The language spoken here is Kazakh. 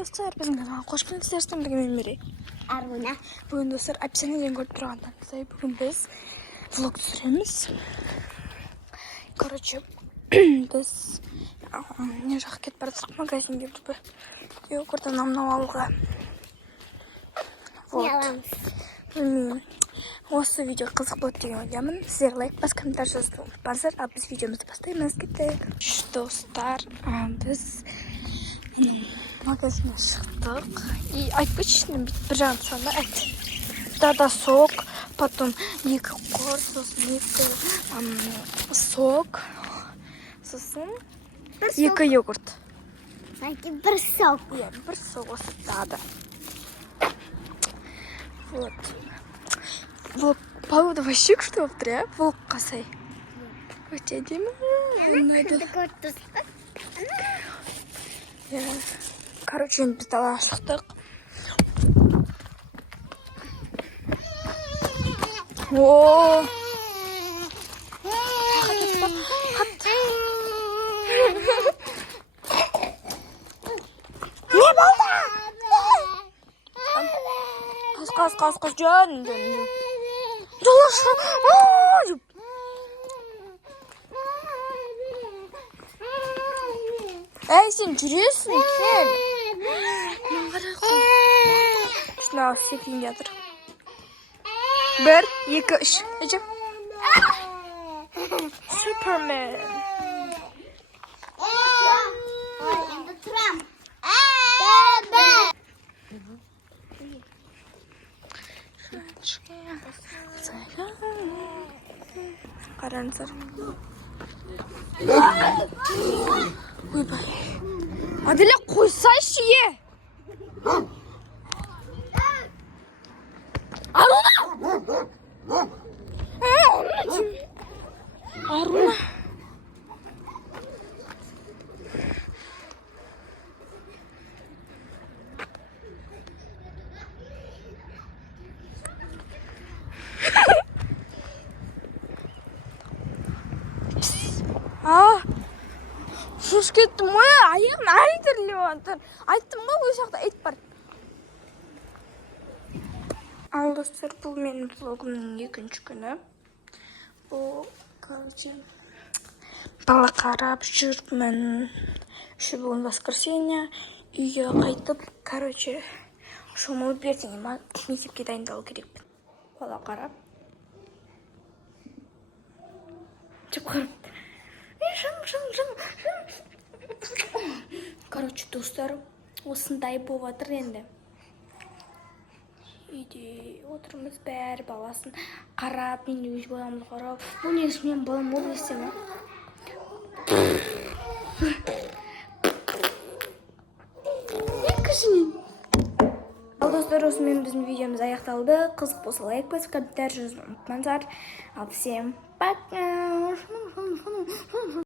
достар, біздің каналға қош келдіңіздер. Мен Мерей. Аруна. Бүгін достар описаниеден көріп тұрғандан сай бүгін біз влог түсіреміз. Короче, біз не жаққа кетіп бара жатырмық, магазинге бір йогуртты мынау алуға. Білмеймін. Осы видео қызық болады деген ойлаймын. Сіздер лайк бас, комментарий жазуды ұмытпаңыздар. Ал біз видеомызды бастаймыз. Кеттік. Достар, біз магазиннен шықтық. И айтпайшы, бір жағын сонда айт. Тада сок, потом екі қор, сосын екі сок, сосын екі йогурт. Бір сок. Иә, бір сок осы тада. Вот. Влог, погода вообще күшті болып тұр, иә? Влогқа сай. Өте әдемі. Короче, біз далаға шықтық. Ооо! Не болды? Қас, жөн. Жолашы! Әй, сен жүресің, кел. Шына секейін жатыр. 1, 2, 3. Әжем. Супермен. Енді тұрам. Қараңыздар. Ойбай. Аделя, қойсайшы, е! Аруна! Аруна! Шош кеттім ғой, аяғым әлі тіріліп жатыр. Айттым ғой, өз жақта ит бар. Ал достар, бұл менің влогымның екінші күні. Бұл, короче, бала қарап жүрмін. Бүгін воскресенье, үйге қайтып, короче, шомылып ертең мектепке дайындалу керекпін. Бала қарап. Деп қарап. Короче, достар, осындай болып жатыр енді. Үйде отырмыз, бәрі баласын қарап, мен өз баламды қарап. Бұл негізі мен балам ол десем, а? Екішінен. Ал достар, осымен біздің видеомыз аяқталды. Қызық болса лайк басып, комментарий жазуды ұмытпаңыздар. Ал всем пока!